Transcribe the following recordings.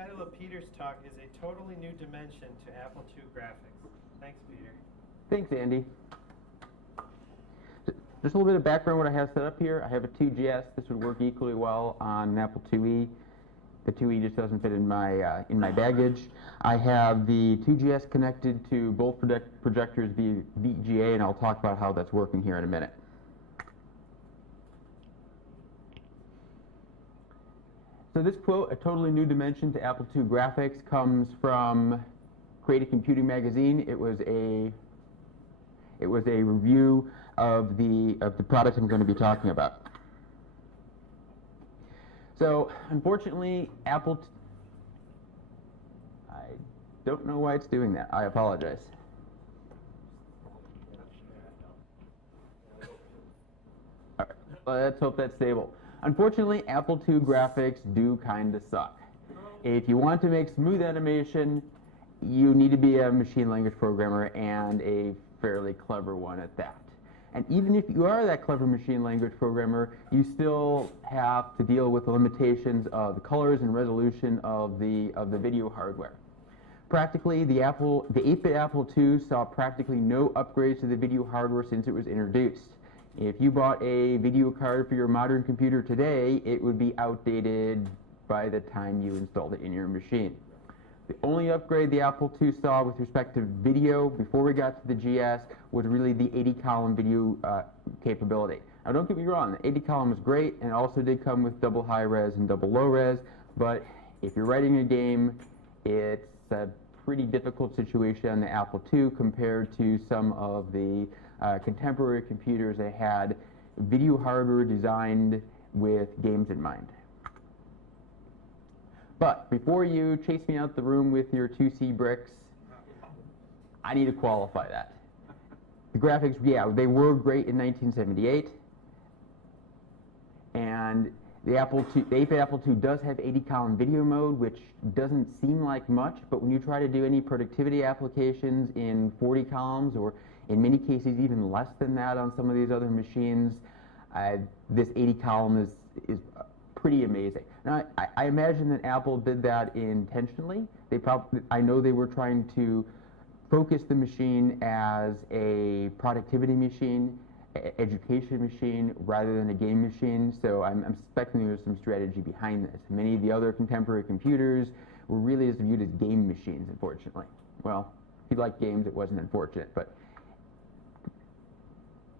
title of Peter's talk is A Totally New Dimension to Apple II Graphics. Thanks, Peter. Thanks, Andy. Just a little bit of background what I have set up here. I have a 2GS. This would work equally well on an Apple IIe. The 2e just doesn't fit in my baggage. I have the 2GS connected to both projectors via VGA, and I'll talk about how that's working here in a minute. So this quote, "A totally new dimension to Apple II graphics," comes from Creative Computing magazine. It was a review of the product I'm going to be talking about. So unfortunately, I don't know why it's doing that. I apologize. All right, let's hope that's stable. Unfortunately, Apple II graphics do kind of suck. If you want to make smooth animation, you need to be a machine language programmer, and a fairly clever one at that. And even if you are that clever machine language programmer, you still have to deal with the limitations of the colors and resolution of the video hardware. Practically, the 8-bit Apple II saw practically no upgrades to the video hardware since it was introduced. If you bought a video card for your modern computer today, it would be outdated by the time you installed it in your machine. The only upgrade the Apple II saw with respect to video before we got to the GS was really the 80-column video capability. Now don't get me wrong, the 80-column was great, and it also did come with double high-res and double low-res, but if you're writing a game, it's a pretty difficult situation on the Apple II compared to some of the contemporary computers that had video hardware designed with games in mind. But before you chase me out the room with your 2C bricks, I need to qualify that. The graphics, yeah, they were great in 1978, and the 8-bit Apple II does have 80-column video mode, which doesn't seem like much, but when you try to do any productivity applications in 40 columns, or in many cases even less than that on some of these other machines, this 80-column is pretty amazing. Now, I imagine that Apple did that intentionally. I know they were trying to focus the machine as a productivity machine, education machine, rather than a game machine, so I'm suspecting there's some strategy behind this. Many of the other contemporary computers were really viewed as game machines, unfortunately. Well, if you like games, it wasn't unfortunate, but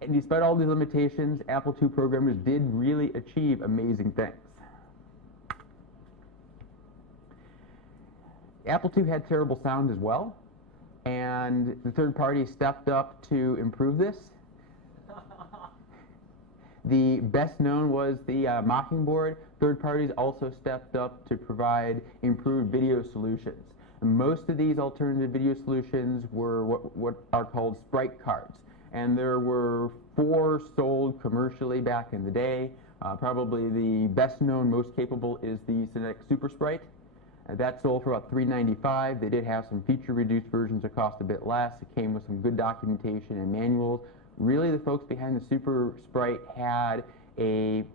and despite all these limitations, Apple II programmers did really achieve amazing things. Apple II had terrible sound as well, and the third party stepped up to improve this. The best known was the Mockingbird. Third parties also stepped up to provide improved video solutions. And most of these alternative video solutions were what are called Sprite Cards. And there were 4 sold commercially back in the day. Probably the best known, most capable is the Cinetic Super Sprite. That sold for about $3.95. They did have some feature-reduced versions that cost a bit less. It came with some good documentation and manuals. Really, the folks behind the Super Sprite had a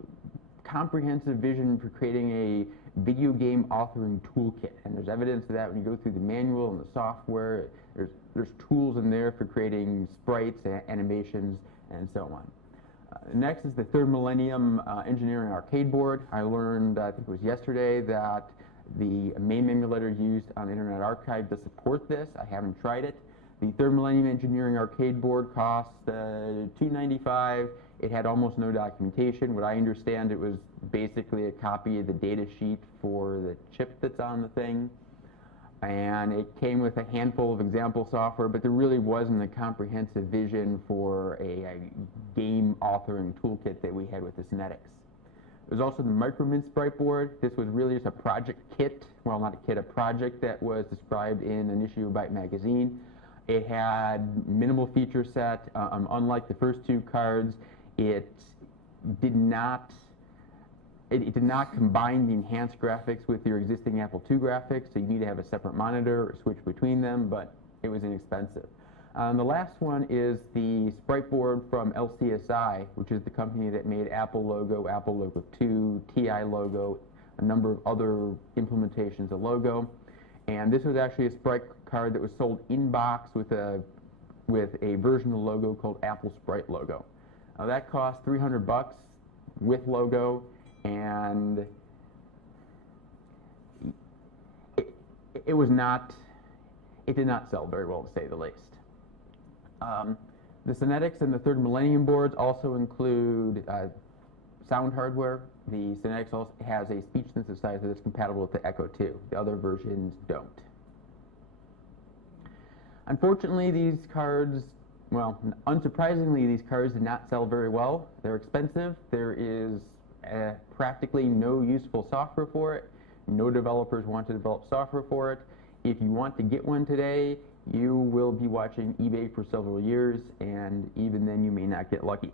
comprehensive vision for creating a video game authoring toolkit, and there's evidence of that when you go through the manual and the software. There's tools in there for creating sprites, animations, and so on. Next is the third Millennium engineering arcade board. I learned, I think it was yesterday, that the MAME emulator used on Internet Archive does support this. I haven't tried it. The third Millennium engineering arcade board cost $2.95. It had almost no documentation. What I understand, it was basically a copy of the data sheet for the chip that's on the thing. And it came with a handful of example software, but there really wasn't a comprehensive vision for a game authoring toolkit that we had with the Cinetics. There was also the Micromint Sprite Board. This was really just a project kit, well, not a kit, a project that was described in an issue of Byte magazine. It had minimal feature set. Unlike the first 2 cards, it did not combine the enhanced graphics with your existing Apple II graphics, so you need to have a separate monitor or switch between them, but it was inexpensive. The last one is the Sprite Board from LCSI, which is the company that made Apple Logo 2, TI Logo, a number of other implementations of logo. And this was actually a Sprite card that was sold in box with a version of the logo called Apple Sprite logo. Now that cost $300 with logo, and it did not sell very well, to say the least. The Synetics and the third Millennium boards also include sound hardware. The Synetics also has a speech synthesizer that's compatible with the Echo 2. The other versions don't. Unfortunately, these cards, well, unsurprisingly, these cards did not sell very well. They're expensive. There is practically no useful software for it. No developers want to develop software for it. If you want to get one today, you will be watching eBay for several years, and even then you may not get lucky.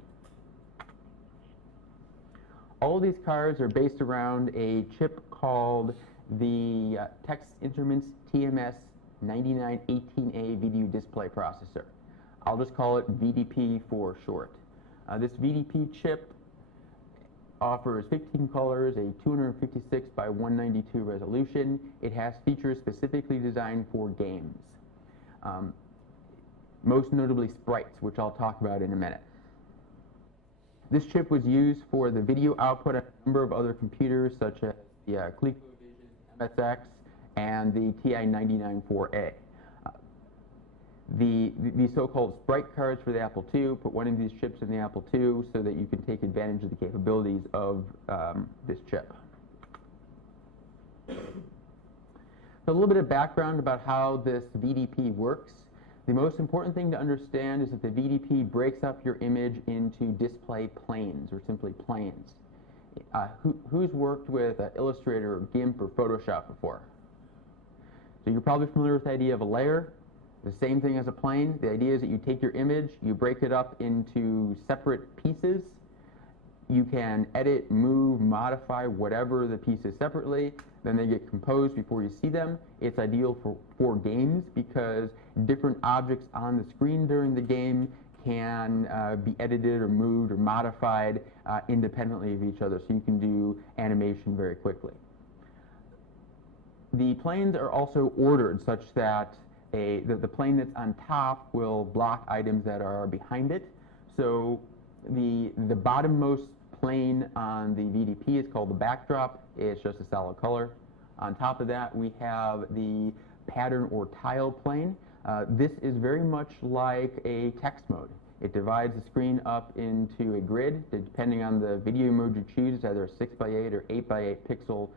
All of these cards are based around a chip called the Texas Instruments TMS 9918A video display processor. I'll just call it VDP for short. This VDP chip offers 15 colors, a 256 by 192 resolution. It has features specifically designed for games, most notably sprites, which I'll talk about in a minute. This chip was used for the video output of a number of other computers, such as the ColecoVision MSX and the TI-99/4A. The so-called Sprite Cards for the Apple II put one of these chips in the Apple II so that you can take advantage of the capabilities of this chip. So a little bit of background about how this VDP works. The most important thing to understand is that the VDP breaks up your image into display planes, or simply planes. Who's worked with Illustrator or GIMP or Photoshop before? So you're probably familiar with the idea of a layer. The same thing as a plane. The idea is that you take your image, you break it up into separate pieces. You can edit, move, modify whatever the pieces separately. Then they get composed before you see them. It's ideal for games because different objects on the screen during the game can be edited or moved or modified independently of each other, so you can do animation very quickly. The planes are also ordered such that the plane that's on top will block items that are behind it. So the bottommost plane on the VDP is called the backdrop. It's just a solid color. On top of that, we have the pattern or tile plane. This is very much like a text mode. It divides the screen up into a grid. Depending on the video mode you choose, it's either a 6x8 or 8x8 pixel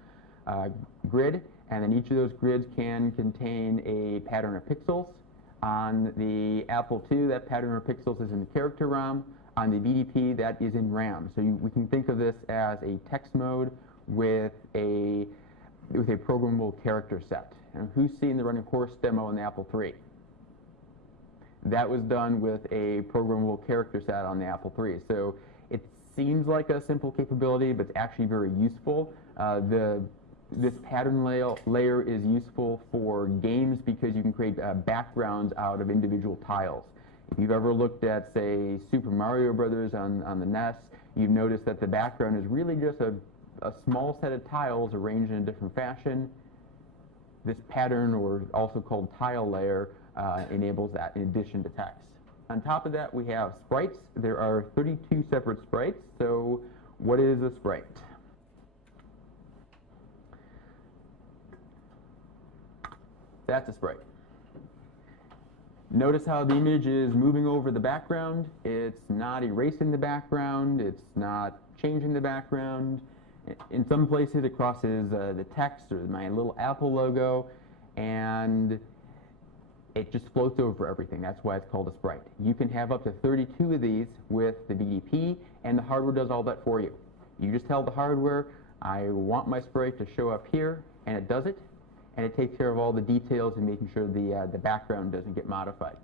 grid. And then each of those grids can contain a pattern of pixels. On the Apple II, that pattern of pixels is in the character ROM. On the VDP, that is in RAM. So we can think of this as a text mode with a programmable character set. And who's seen the running horse demo in the Apple III? That was done with a programmable character set on the Apple III. So it seems like a simple capability, but it's actually very useful. This pattern layer is useful for games because you can create backgrounds out of individual tiles. If you've ever looked at, say, Super Mario Brothers on the NES, you've noticed that the background is really just a small set of tiles arranged in a different fashion. This pattern, or also called tile layer, enables that in addition to text. On top of that, we have sprites. There are 32 separate sprites. So what is a sprite? That's a sprite. Notice how the image is moving over the background. It's not erasing the background. It's not changing the background. In some places it crosses the text or my little Apple logo, and it just floats over everything. That's why it's called a sprite. You can have up to 32 of these with the VDP, and the hardware does all that for you. You just tell the hardware, I want my sprite to show up here, and it does it. And it takes care of all the details and making sure the background doesn't get modified.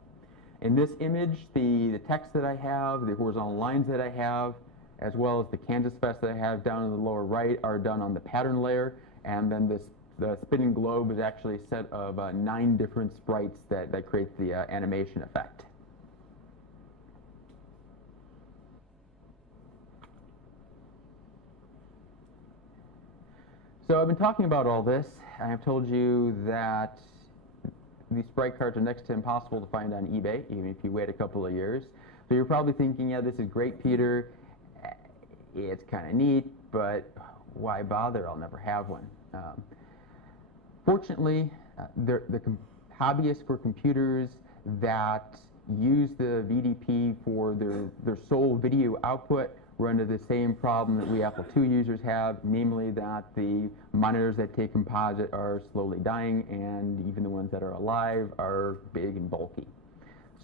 In this image, the text that I have, the horizontal lines that I have, as well as the KansasFest that I have down in the lower right are done on the pattern layer, and then the spinning globe is actually a set of 9 different sprites that create the animation effect. So I've been talking about all this. I have told you that these Sprite cards are next to impossible to find on eBay, even if you wait a couple of years. So you're probably thinking, yeah, this is great, Peter. It's kind of neat, but why bother? I'll never have one. Fortunately, the hobbyists for computers that use the VDP for their sole video output run into the same problem that we Apple II users have, namely that the monitors that take composite are slowly dying, and even the ones that are alive are big and bulky.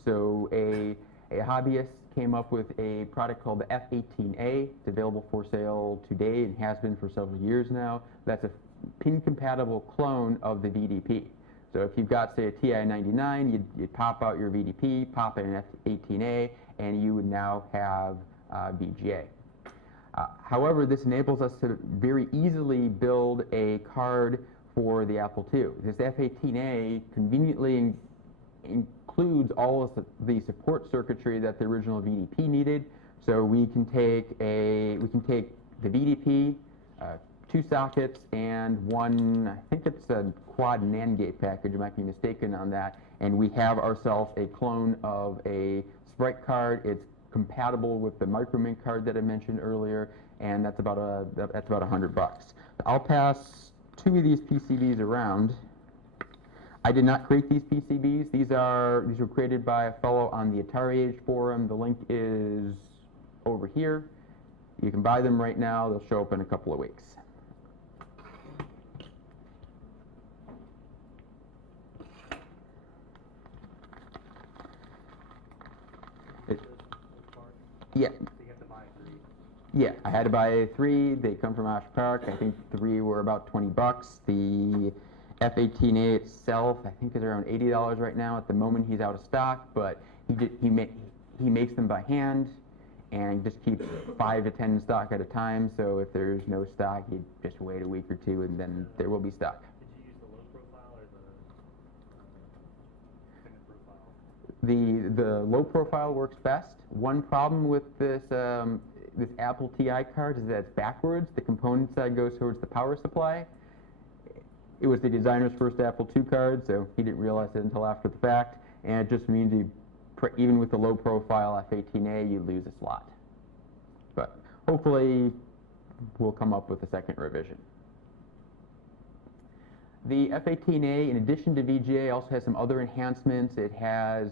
So a hobbyist came up with a product called the F18A. It's available for sale today and has been for several years now. That's a pin-compatible clone of the VDP. So if you've got, say, a TI-99, you'd pop out your VDP, pop in an F18A, and you would now have VGA. However, this enables us to very easily build a card for the Apple II. This F18A conveniently includes all of the support circuitry that the original VDP needed. So we can take the VDP, 2 sockets, and one, I think it's a quad NAND gate package, I might be mistaken on that, and we have ourselves a clone of a Sprite card. It's compatible with the Micromint card that I mentioned earlier, and that's about $100. I'll pass 2 of these PCBs around. I did not create these PCBs. These were created by a fellow on the Atari Age forum. The link is over here. You can buy them right now. They'll show up in a couple of weeks. Yeah. So you have to buy 3. Yeah, I had to buy 3. They come from Osh Park. I think 3 were about $20. The F18A itself, I think, is around $80 right now. At the moment, he's out of stock, but he makes them by hand and just keeps 5 to 10 in stock at a time. So if there's no stock, you just wait a week or 2, and then there will be stock. Did you use the low profile or the thinner profile? The low profile works best. One problem with this this Apple TI card is that it's backwards. The component side goes towards the power supply. It was the designer's first Apple II card, so he didn't realize it until after the fact. And it just means even with the low profile F18A, you lose a slot. But hopefully, we'll come up with a second revision. The F18A, in addition to VGA, also has some other enhancements. It has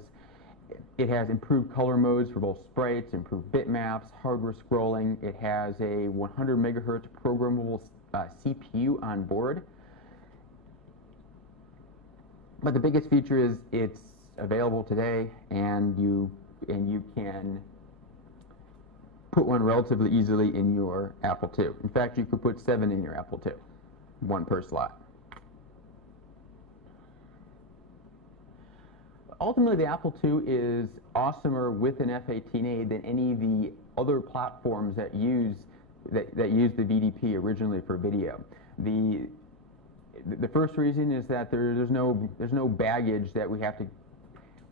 improved color modes for both sprites, improved bitmaps, hardware scrolling. It has a 100 megahertz programmable CPU on board. But the biggest feature is it's available today, and you can put one relatively easily in your Apple II. In fact, you could put 7 in your Apple II, 1 per slot. Ultimately, the Apple II is awesomer with an F18A than any of the other platforms that use the VDP originally for video. The first reason is that there's no baggage that we have to.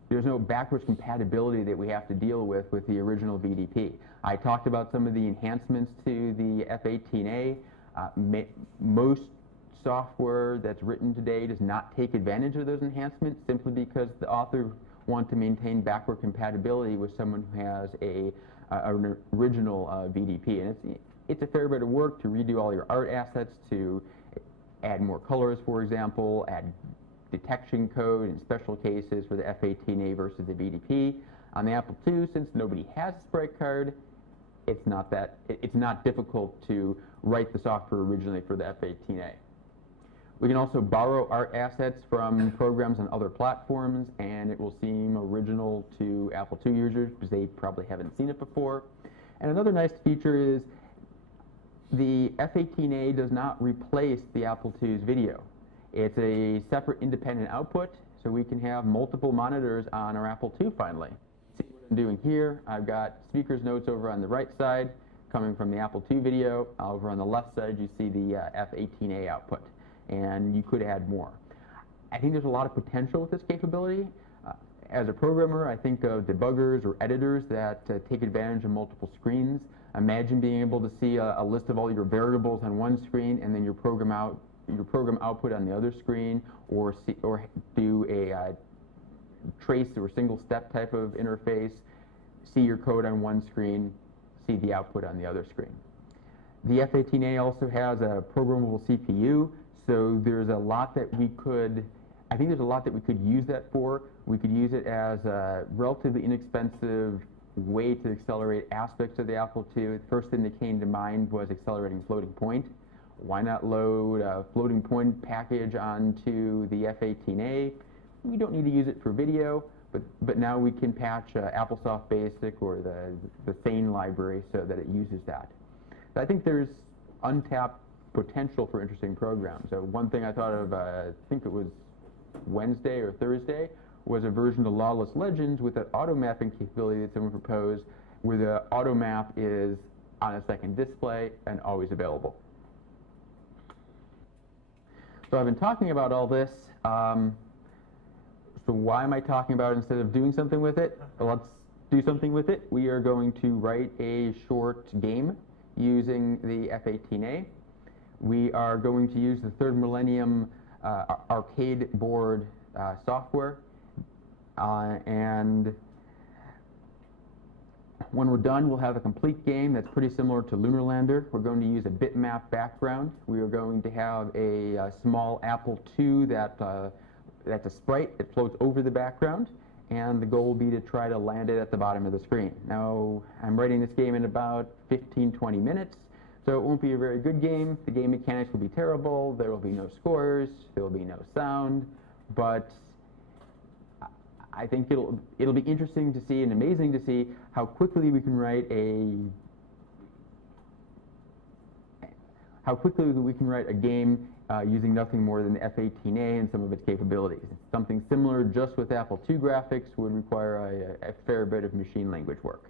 There's no backwards compatibility that we have to deal with the original VDP. I talked about some of the enhancements to the F18A. Most software that's written today does not take advantage of those enhancements simply because the author wants to maintain backward compatibility with someone who has an original VDP. And it's a fair bit of work to redo all your art assets, to add more colors, for example, add detection code in special cases for the F18A versus the VDP. On the Apple II, since nobody has a Sprite card, it's not difficult to write the software originally for the F18A. We can also borrow art assets from programs on other platforms, and it will seem original to Apple II users because they probably haven't seen it before. And another nice feature is the F18A does not replace the Apple II's video. It's a separate independent output, so we can have multiple monitors on our Apple II finally. See what I'm doing here. I've got speakers notes over on the right side coming from the Apple II video. Over on the left side, you see the F18A output, and you could add more. I think there's a lot of potential with this capability. As a programmer, I think of debuggers or editors that take advantage of multiple screens. Imagine being able to see a list of all your variables on one screen and then your program output on the other screen, or do a trace or single step type of interface, see your code on one screen, see the output on the other screen. The F-18A also has a programmable CPU, so there's a lot that we could, I think there's a lot that we could use that for. We could use it as a relatively inexpensive way to accelerate aspects of the Apple II. The first thing that came to mind was accelerating floating point. Why not load a floating point package onto the F-18A? We don't need to use it for video, but now we can patch AppleSoft Basic or the Thane library so that it uses that. So I think there's untapped potential for interesting programs. So one thing I thought of, I think it was Wednesday or Thursday, was a version of Lawless Legends with an auto mapping capability that someone proposed, where the auto map is on a second display and always available. So I've been talking about all this. So why am I talking about it instead of doing something with it? Well, let's do something with it. We are going to write a short game using the F-18A. We are going to use the third Millennium arcade board software. And when we're done, we'll have a complete game that's pretty similar to Lunar Lander. We're going to use a bitmap background. We are going to have a small Apple II that's a sprite that floats over the background, and the goal will be to try to land it at the bottom of the screen. Now, I'm writing this game in about 15-20 minutes, so it won't be a very good game. The game mechanics will be terrible. There will be no scores. There will be no sound, but I think it'll be interesting to see and amazing to see how quickly we can write a game using nothing more than the F-18A and some of its capabilities. Something similar just with Apple II graphics would require a fair bit of machine language work.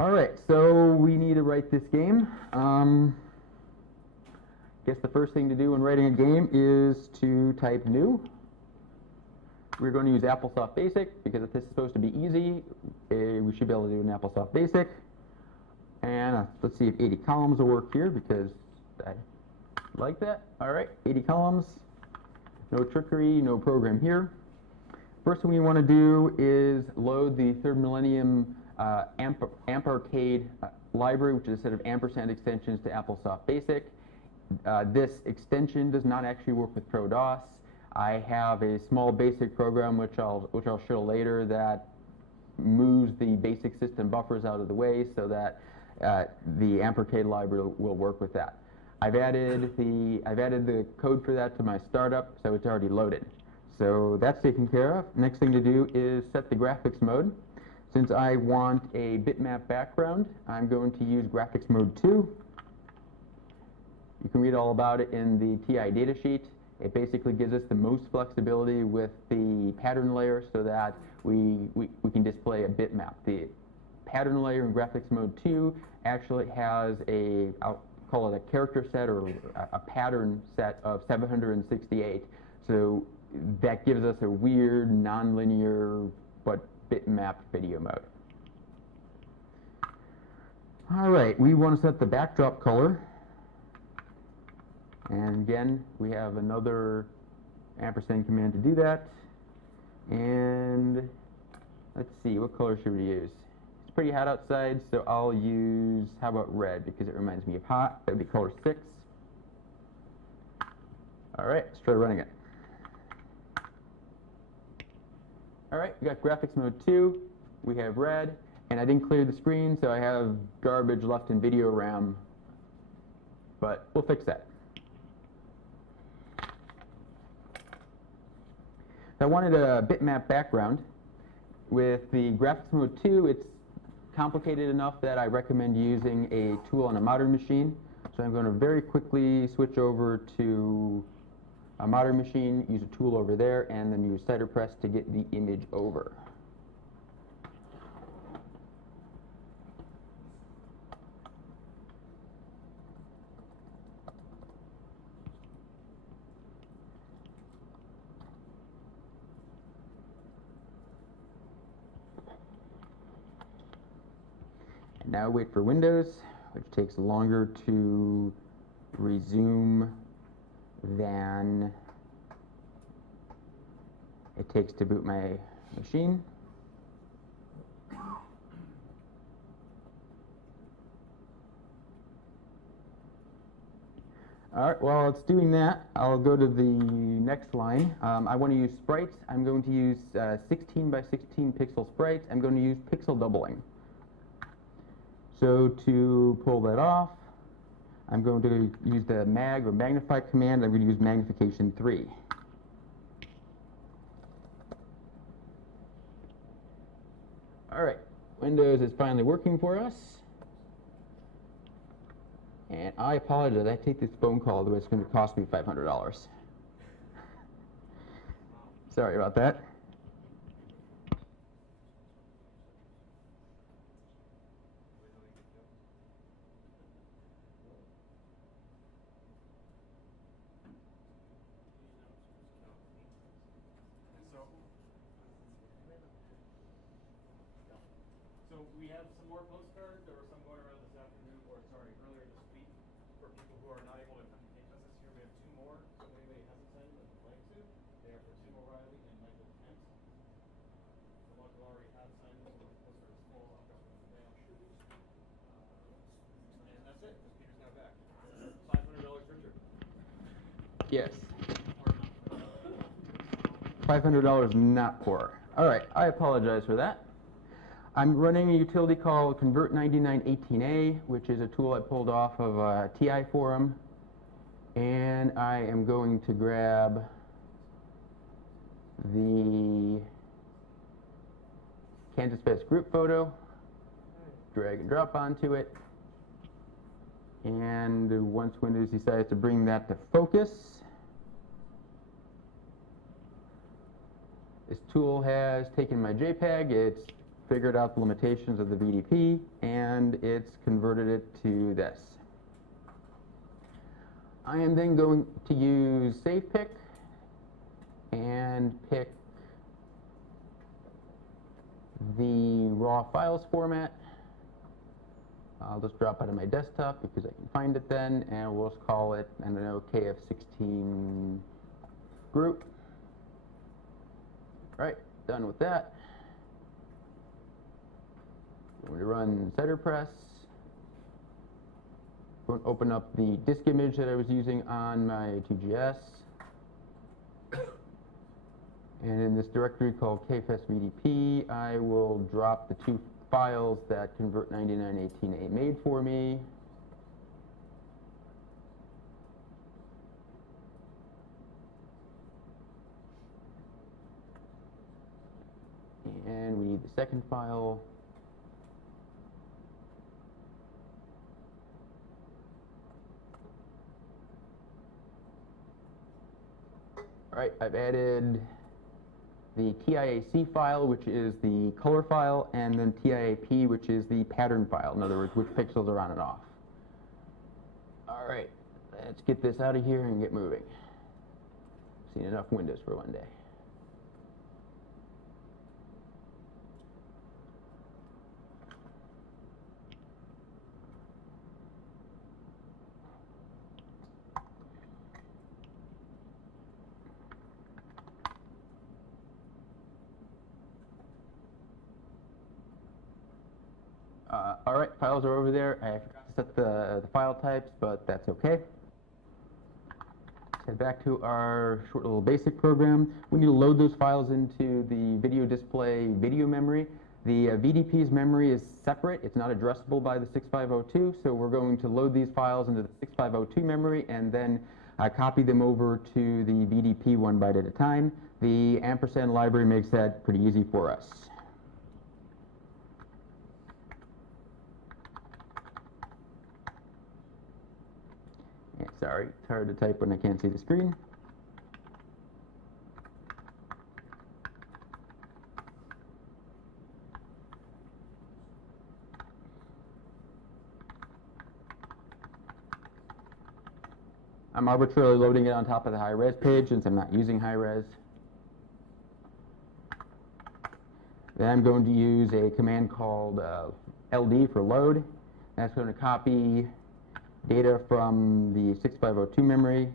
All right, so we need to write this game. I guess the first thing to do when writing a game is to type new. We're going to use AppleSoft Basic because if this is supposed to be easy, we should be able to do an AppleSoft Basic. And let's see if 80 columns will work here because I like that. All right, 80 columns. No trickery, no program here. First thing we want to do is load the third Millennium AMP Arcade library, which is a set of ampersand extensions to AppleSoft Basic. This extension does not actually work with ProDOS. I have a small basic program which I'll show later that moves the basic system buffers out of the way so that the AMP Arcade library will work with that. I've added the code for that to my startup, so it's already loaded. So that's taken care of. Next thing to do is set the graphics mode. Since I want a bitmap background, I'm going to use graphics mode 2. You can read all about it in the TI datasheet. It basically gives us the most flexibility with the pattern layer so that we can display a bitmap. The pattern layer in graphics mode 2 actually has I'll call it a character set or a pattern set of 768. So that gives us a weird, nonlinear, but bitmapped video mode. All right, we want to set the backdrop color. And again, we have another ampersand command to do that. And let's see, what color should we use? It's pretty hot outside, so I'll use, how about red, because it reminds me of hot. That would be color 6. All right, let's try running it. All right, we got graphics mode 2. We have red, and I didn't clear the screen, so I have garbage left in video RAM, but we'll fix that. I wanted a bitmap background. With the graphics mode 2, it's complicated enough that I recommend using a tool on a modern machine. So I'm going to very quickly switch over to a modern machine, use a tool over there, and then use center press to get the image over. Now wait for Windows, which takes longer to resume than it takes to boot my machine. All right, while it's doing that, I'll go to the next line. I want to use sprites. I'm going to use 16 by 16 pixel sprites. I'm going to use pixel doubling. So to pull that off, I'm going to use the mag or magnify command. I'm going to use magnification 3. All right, Windows is finally working for us. And I apologize, I take this phone call, though it's going to cost me $500. Sorry about that. So we have some more postcards. There were some going around this afternoon, or sorry, earlier this week, for people who are not able to come to KFest this year. We have 2 more. So if anybody hasn't sent and would like to, they are for Tim O'Reilly and Michael Kent. The ones who already have signed them, so the poster is full. I'll go with the mail. And that's it. Peter's now back. $500 printer. Yes. $500 not for. All right, I apologize for that. I'm running a utility called Convert9918A, which is a tool I pulled off of a TI forum. And I am going to grab the KansasFest group photo, drag and drop onto it. And once Windows decides to bring that to focus, this tool has taken my JPEG, it's figured out the limitations of the VDP, and it's converted it to this. I am then going to use Save Pick and pick the raw files format. I'll just drop out of my desktop because I can find it then, and we'll just call it, I don't know, KF16 group. All right, done with that. Going to run setter press. Going to open up the disk image that I was using on my 2GS. And in this directory called KFest VDP, I will drop the 2 files that Convert9918A made for me. And we need the second file. All right, I've added the TIAC file, which is the color file, and then TIAP, which is the pattern file. In other words, which pixels are on and off. All right, let's get this out of here and get moving. Seen enough Windows for one day. All right, files are over there. I forgot to set the file types, but that's okay. Let's head back to our short little basic program. We need to load those files into the video display video memory. The VDP's memory is separate. It's not addressable by the 6502, so we're going to load these files into the 6502 memory and then copy them over to the VDP 1 byte at a time. The ampersand library makes that pretty easy for us. Yeah, sorry, it's hard to type when I can't see the screen. I'm arbitrarily loading it on top of the high-res page since I'm not using high-res. Then I'm going to use a command called LD for load. That's going to copy data from the 6502 memory,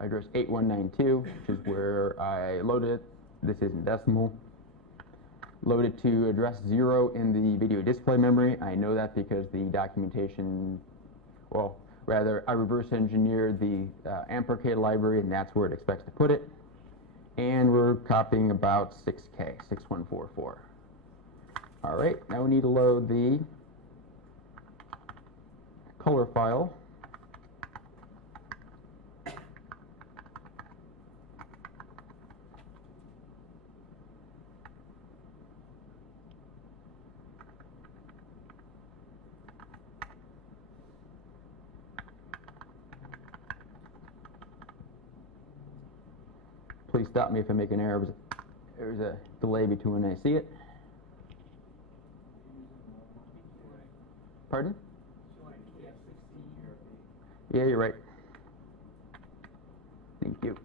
address 8192, which is where I loaded it. This isn't decimal. Load it to address 0 in the video display memory. I know that because the documentation, well, rather, I reverse engineered the Ampercade library, and that's where it expects to put it. And we're copying about 6K, 6144. All right, now we need to load the color file. Please stop me if I make an error. There's a delay between when I see it. Pardon? Yeah, you're right. Thank you.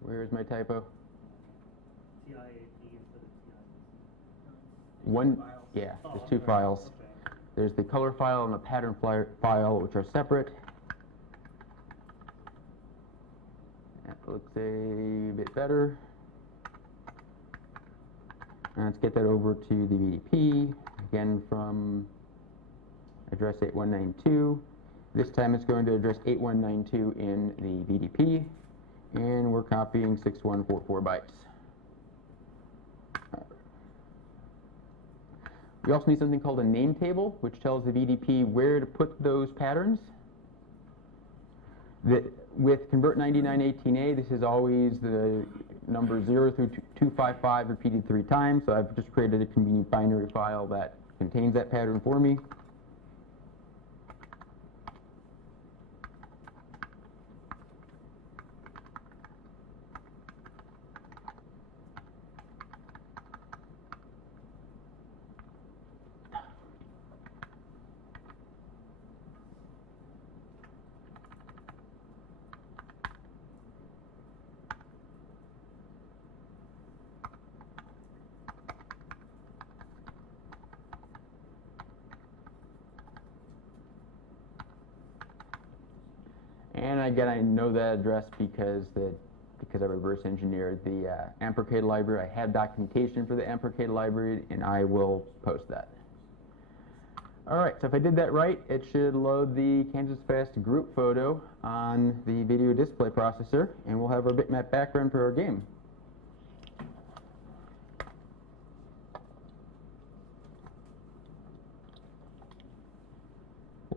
Where's my typo? TIAP instead of TIAP. One, yeah, there's two files. Okay. There's the color file and the pattern file, which are separate. That looks a bit better. And let's get that over to the VDP, again from address 8192. This time it's going to address 8192 in the VDP, and we're copying 6144 bytes. We also need something called a name table, which tells the VDP where to put those patterns. With Convert 9918A, this is always the number 0 through 255 repeated 3 times, so I've just created a convenient binary file that contains that pattern for me. And again, I know that address because I reverse engineered the Ampercade library. I have documentation for the Ampercade library, and I will post that. All right, so if I did that right, it should load the KansasFest group photo on the video display processor, and we'll have our bitmap background for our game.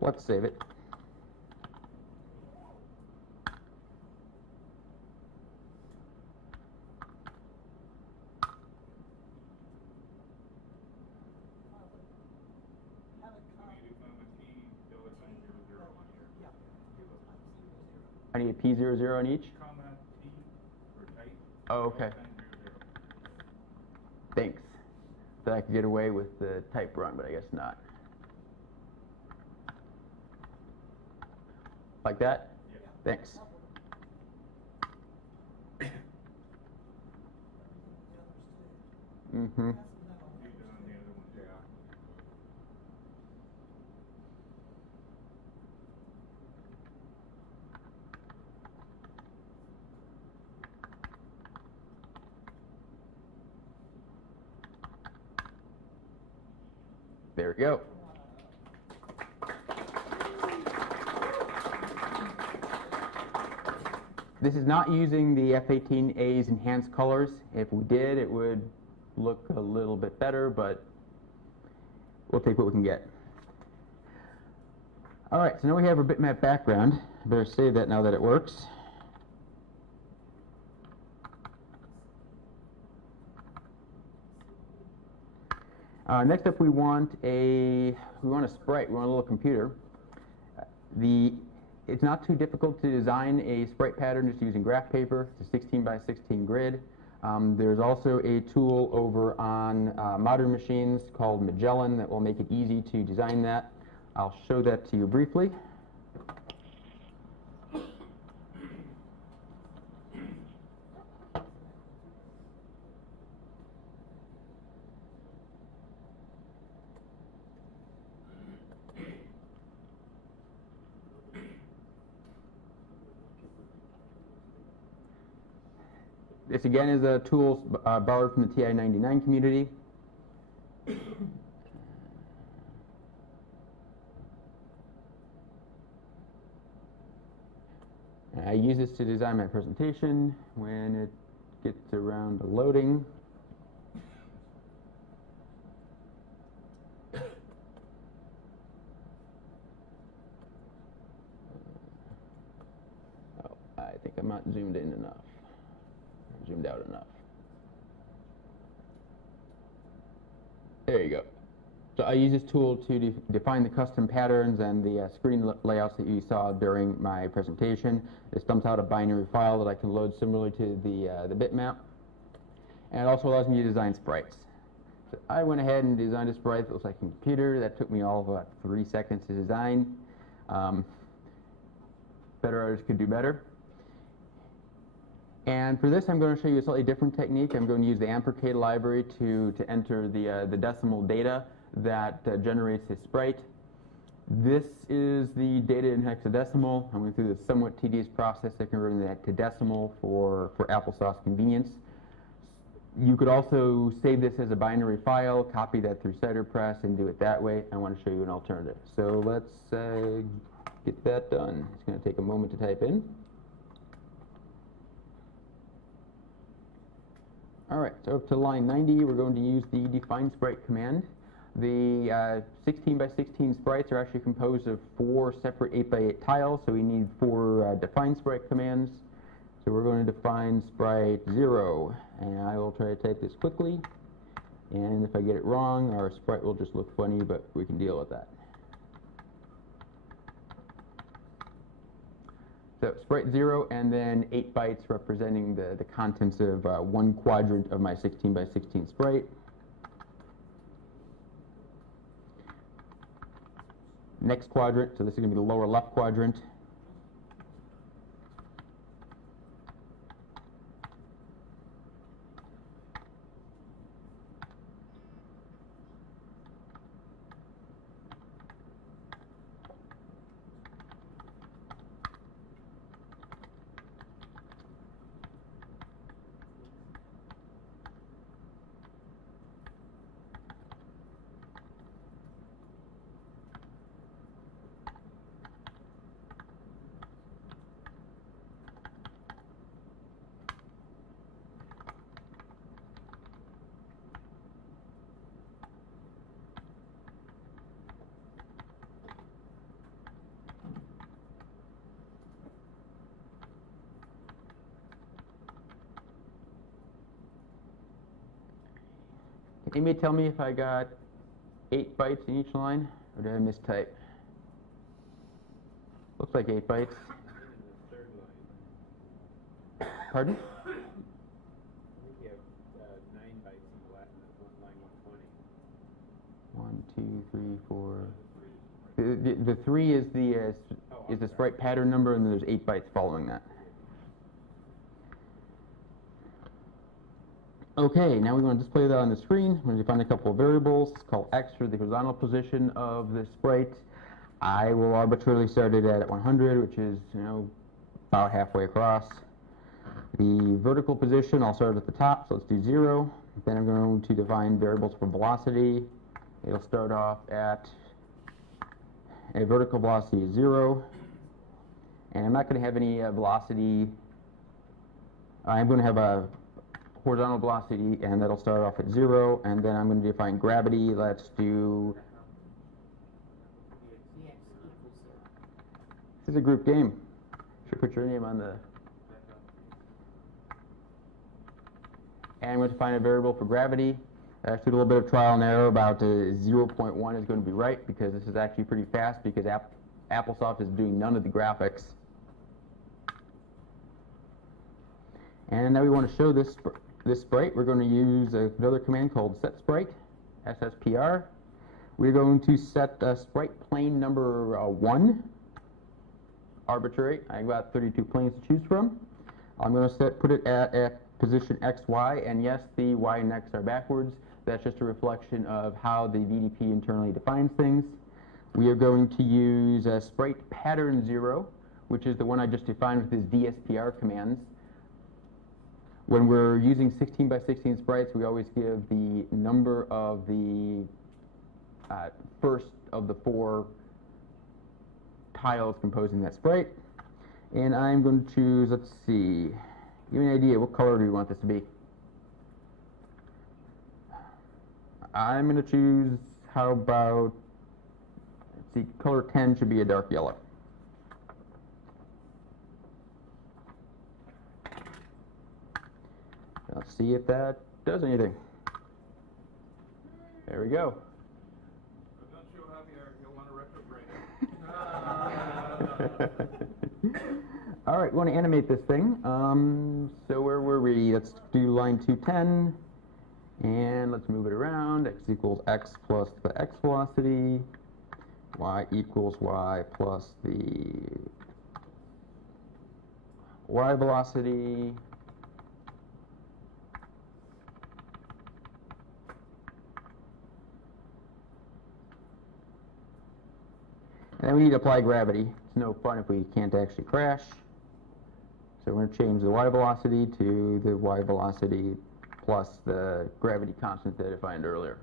Let's save it. I need a P00 on each? Comma T or type. Oh, okay. Thanks. Thought I could get away with the type run, but I guess not. Like that? Yeah. Thanks. Mm-hmm. There we go. This is not using the F18A's enhanced colors. If we did, it would look a little bit better, but we'll take what we can get. All right, so now we have our bitmap background. I better save that now that it works. Next up, we want a sprite. We want a little computer. It's not too difficult to design a sprite pattern just using graph paper. It's a 16 by 16 grid. There's also a tool over on modern machines called Magellan that will make it easy to design that. I'll show that to you briefly. This again is a tool borrowed from the TI-99 community. I use this to design my presentation when it gets around to loading. Oh, I think I'm not zoomed in enough, zoomed out enough. There you go. So I use this tool to define the custom patterns and the screen layouts that you saw during my presentation. This dumps out a binary file that I can load similarly to the bitmap. And it also allows me to design sprites. So I went ahead and designed a sprite that looks like a computer. That took me all of about 3 seconds to design. Better artists could do better. And for this, I'm going to show you a slightly different technique. I'm going to use the ampercade library to enter the decimal data that generates this sprite. This is the data in hexadecimal. I went through this somewhat tedious process of converting that to decimal for applesauce convenience. You could also save this as a binary file, copy that through CiderPress, and do it that way. I want to show you an alternative. So let's get that done. It's going to take a moment to type in. All right, so up to line 90, we're going to use the define sprite command. The 16 by 16 sprites are actually composed of 4 separate 8 by 8 tiles, so we need 4 define sprite commands. So we're going to define sprite 0, and I will try to type this quickly. And if I get it wrong, our sprite will just look funny, but we can deal with that. So sprite 0, and then 8 bytes representing the contents of 1 quadrant of my 16 by 16 sprite. Next quadrant, so this is going to be the lower left quadrant. Can anybody tell me if I got 8 bytes in each line, or did I mistype? Looks like 8 bytes. Pardon? I think you have 9 bytes in line 120. 1, 2, 3, 4. The 3 is the sprite pattern number, and then there's 8 bytes following that. Okay, now we want to display that on the screen. We're going to define a couple of variables. It's called x for the horizontal position of the sprite. I will arbitrarily start it at 100, which is about halfway across. The vertical position, I'll start at the top, so let's do 0. Then I'm going to define variables for velocity. It'll start off at a vertical velocity of 0. And I'm not going to have any velocity. I'm going to have a horizontal velocity, and that'll start off at 0. And then I'm going to define gravity. Let's do... This is a group game. Should put your name on the... And I'm going to find a variable for gravity. After a little bit of trial and error, about 0.1 is going to be right, because this is actually pretty fast, because Applesoft is doing none of the graphics. And now we want to show this sprite. We're going to use another command called setSprite, SSPR. We're going to set sprite plane number 1, arbitrary. I've got 32 planes to choose from. I'm going to put it at position X, Y, and yes, the Y and X are backwards. That's just a reflection of how the VDP internally defines things. We are going to use sprite pattern 0, which is the one I just defined with his DSPR commands. When we're using 16 by 16 sprites, we always give the number of the first of the 4 tiles composing that sprite. And I'm going to choose, let's see, give me an idea, what color do you want this to be? I'm going to choose, how about, let's see, color 10 should be a dark yellow. Let's see if that does anything. There we go. I'm not sure how you'll want to retrograde. All right, we want to animate this thing. So where were we? Let's do line 210. And let's move it around. X equals x plus the x velocity. Y equals y plus the y velocity. And then we need to apply gravity. It's no fun if we can't actually crash. So we're going to change the y velocity to the y velocity plus the gravity constant that I defined earlier.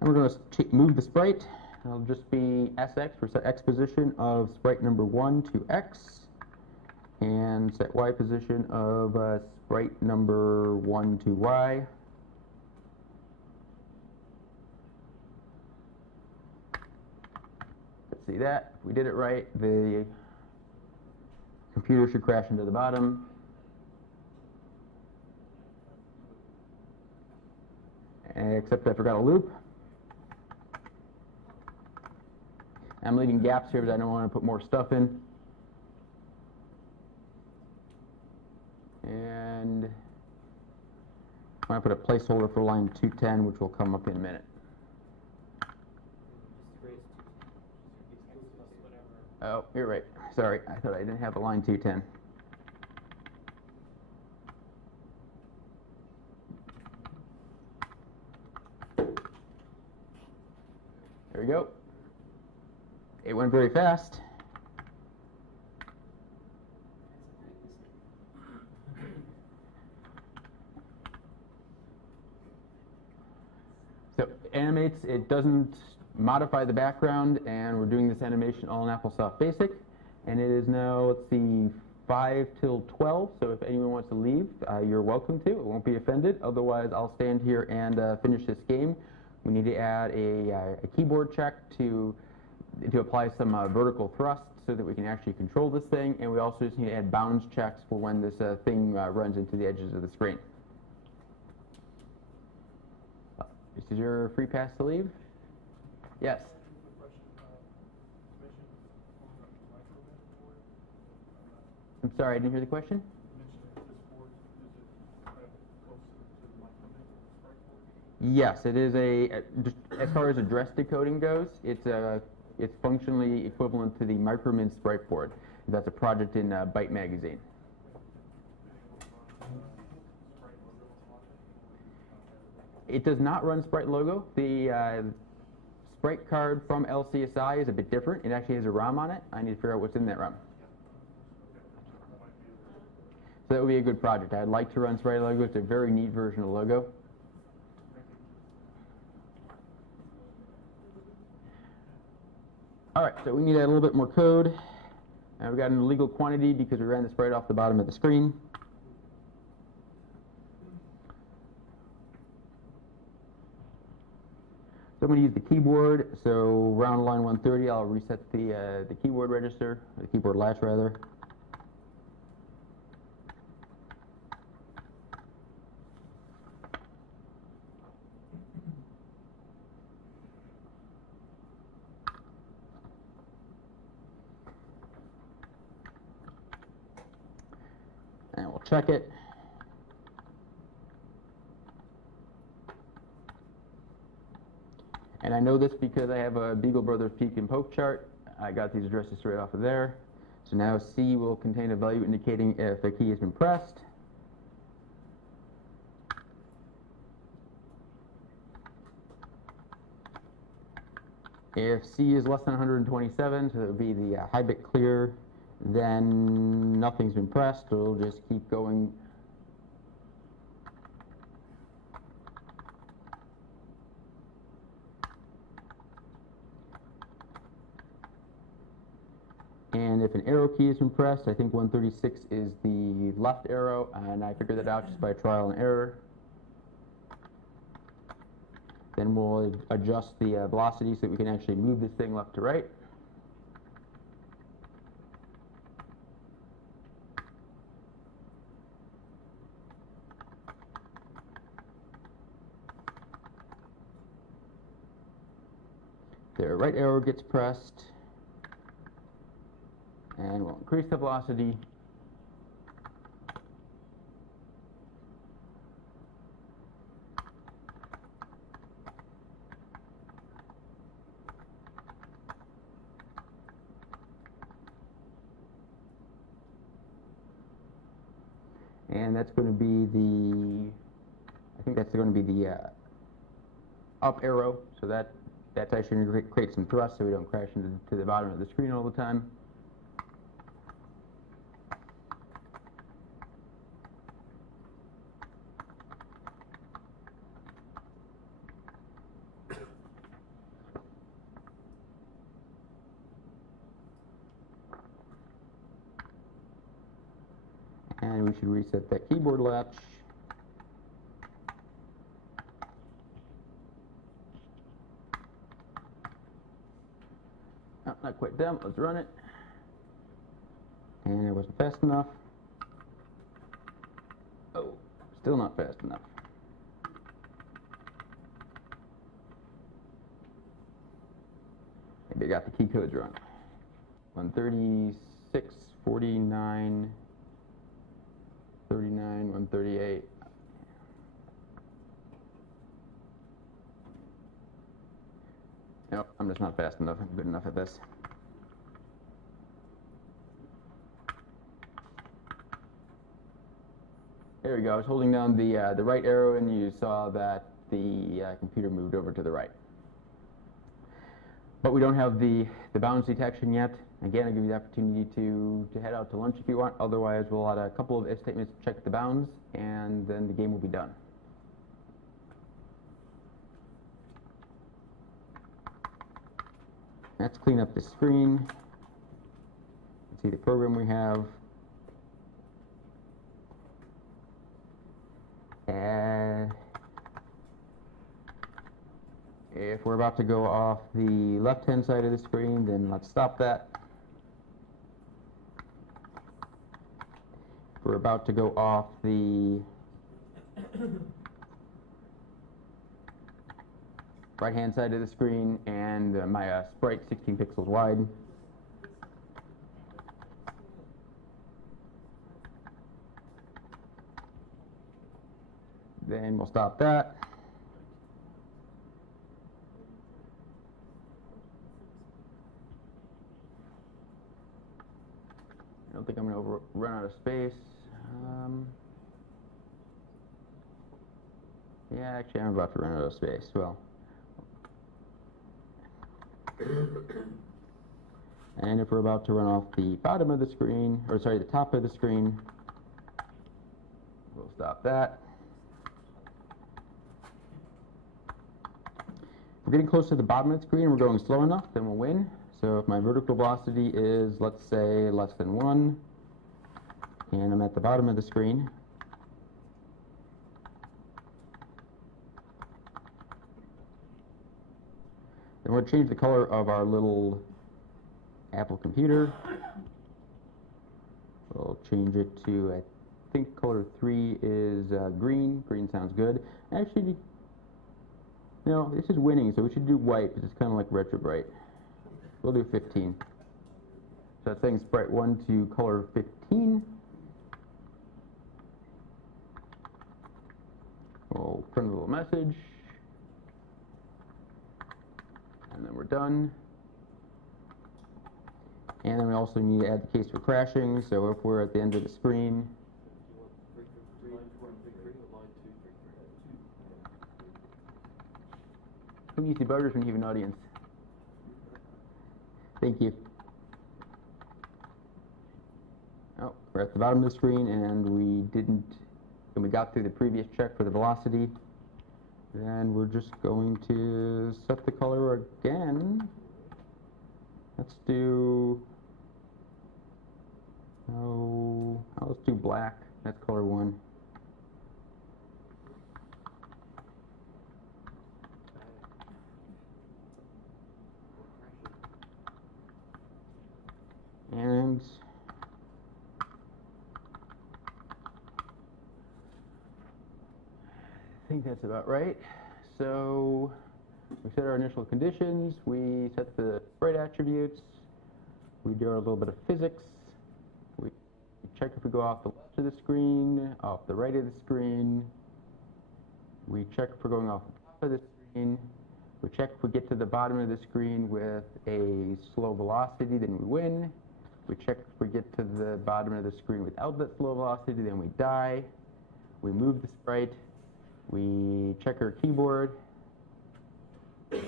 And we're going to move the sprite. It'll just be SX for set X position of sprite number 1 to X, and set Y position of sprite number 1 to Y. Let's see that. If we did it right, the computer should crash into the bottom. Except I forgot a loop. I'm leaving gaps here because I don't want to put more stuff in. And I'm going to put a placeholder for line 210, which will come up in a minute. Oh, you're right. Sorry, I thought I didn't have a line 210. There we go. It went very fast. So animates, it doesn't modify the background, and we're doing this animation all in Applesoft Basic. And it is now, let's see, 5 till 12, so if anyone wants to leave, you're welcome to. It won't be offended. Otherwise, I'll stand here and finish this game. We need to add a keyboard check to apply some vertical thrust so that we can actually control this thing, and we also just need to add bounds checks for when this thing runs into the edges of the screen. This is your free pass to leave? Yes? I'm sorry, I didn't hear the question? Yes, it is as far as address decoding goes, it's functionally equivalent to the Micromin Sprite Board. That's a project in Byte magazine. It does not run Sprite logo. The Sprite card from LCSI is a bit different. It actually has a ROM on it. I need to figure out what's in that ROM. So that would be a good project. I'd like to run Sprite logo. It's a very neat version of logo. All right, so we need to add a little bit more code. We've got an illegal quantity because we ran the sprite off the bottom of the screen. So I'm going to use the keyboard. So around line 130, I'll reset the keyboard register, or the keyboard latch rather. And we'll check it. And I know this because I have a Beagle Brothers peek and poke chart. I got these addresses straight off of there. So now C will contain a value indicating if a key has been pressed. If C is less than 127, so it would be the high bit clear, then nothing's been pressed. It'll just keep going. And if an arrow key has been pressed, I think 136 is the left arrow, and I figured that out just by trial and error. Then we'll adjust the velocity so that we can actually move this thing left to right. The right arrow gets pressed, and we'll increase the velocity. And that's going to be I think that's going to be the up arrow, so that's actually going to create some thrust so we don't crash into the bottom of the screen all the time. And we should reset that keyboard latch. Oh, not quite done. Let's run it. And it wasn't fast enough. Oh, still not fast enough. Maybe I got the key codes wrong. 136, 49, 39, 138. Nope, I'm just not fast enough. I'm good enough at this. There we go. I was holding down the right arrow, and you saw that the computer moved over to the right. But we don't have the bounds detection yet. Again, I'll give you the opportunity to head out to lunch if you want. Otherwise, we'll add a couple of if statements to check the bounds, and then the game will be done. Let's clean up the screen. Let's see the program we have. If we're about to go off the left-hand side of the screen, then let's stop that. If we're about to go off the right-hand side of the screen, and my sprite 16 pixels wide. Then we'll stop that. I don't think I'm going to run out of space. Yeah, actually, I'm about to run out of space. Well, and if we're about to run off the bottom of the screen, or sorry, the top of the screen, we'll stop that. If we're getting close to the bottom of the screen and we're going slow enough, then we'll win. So if my vertical velocity is, let's say, less than 1, and I'm at the bottom of the screen, then we'll change the color of our little Apple computer. We'll change it to, I think color 3 is green. Green sounds good. Actually, no, this is winning, so we should do white, because it's kind of like retro bright. We'll do 15. So that's saying Sprite 1 to color 15. We'll print a little message. And then we're done. And then we also need to add the case for crashing. So if we're at the end of the screen, who needs debuggers when you have an audience? Thank you. Oh, we're at the bottom of the screen, and we got through the previous check for the velocity. Then we're just going to set the color again. Let's do, let's do black. That's color 1. And I think that's about right. So we set our initial conditions, we set the sprite attributes, we do our little bit of physics, we check if we go off the left of the screen, off the right of the screen, we check if we're going off the top of the screen, we check if we get to the bottom of the screen with a slow velocity, then we win. We check if we get to the bottom of the screen without that slow velocity, then we die. We move the sprite. We check our keyboard. Am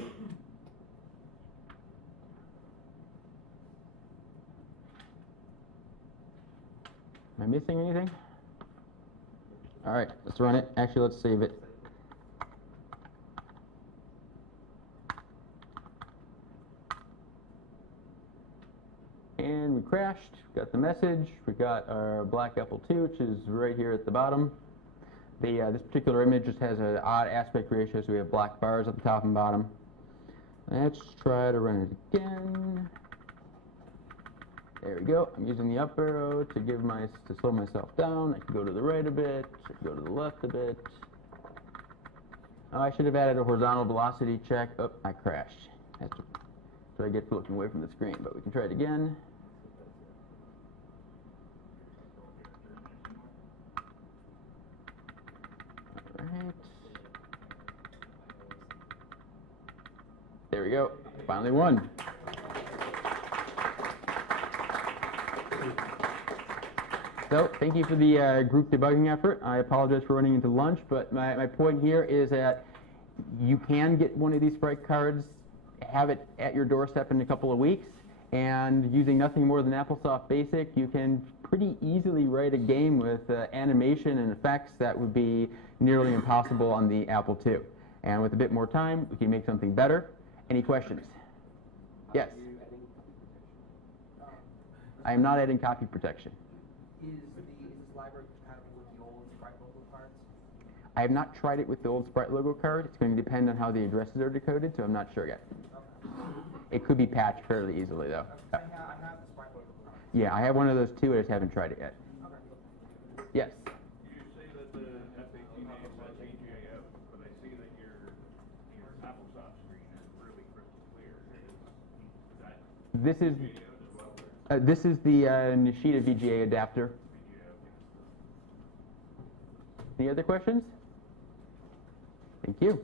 I missing anything? All right, let's run it. Actually, let's save it. And we crashed, got the message, we got our black Apple II, which is right here at the bottom. This particular image just has an odd aspect ratio, so we have black bars at the top and bottom. Let's try to run it again. There we go. I'm using the up arrow to slow myself down. I can go to the right a bit, I can go to the left a bit. Oh, I should have added a horizontal velocity check. Oh, I crashed. That's what I get for looking away from the screen, but we can try it again. Alright. There we go. Finally won. So, thank you for the group debugging effort. I apologize for running into lunch, but my point here is that you can get one of these Sprite cards, have it at your doorstep in a couple of weeks, and using nothing more than AppleSoft Basic, you can pretty easily write a game with animation and effects that would be nearly impossible on the Apple II. And with a bit more time, we can make something better. Any questions? Yes? I am not adding copy protection. Is this library compatible with the old Sprite logo cards? I have not tried it with the old Sprite logo card. It's going to depend on how the addresses are decoded, so I'm not sure yet. Okay. It could be patched fairly easily, though. I have the Sprite logo card. Yeah, I have one of those too. I just haven't tried it yet. Okay. Yes? You say that the FAQ name says BJF, but I see that your AppleSoft screen is really crystal clear. Is that This is BJF as well? this is the Nishida VGA adapter. BJF. Any other questions? Thank you.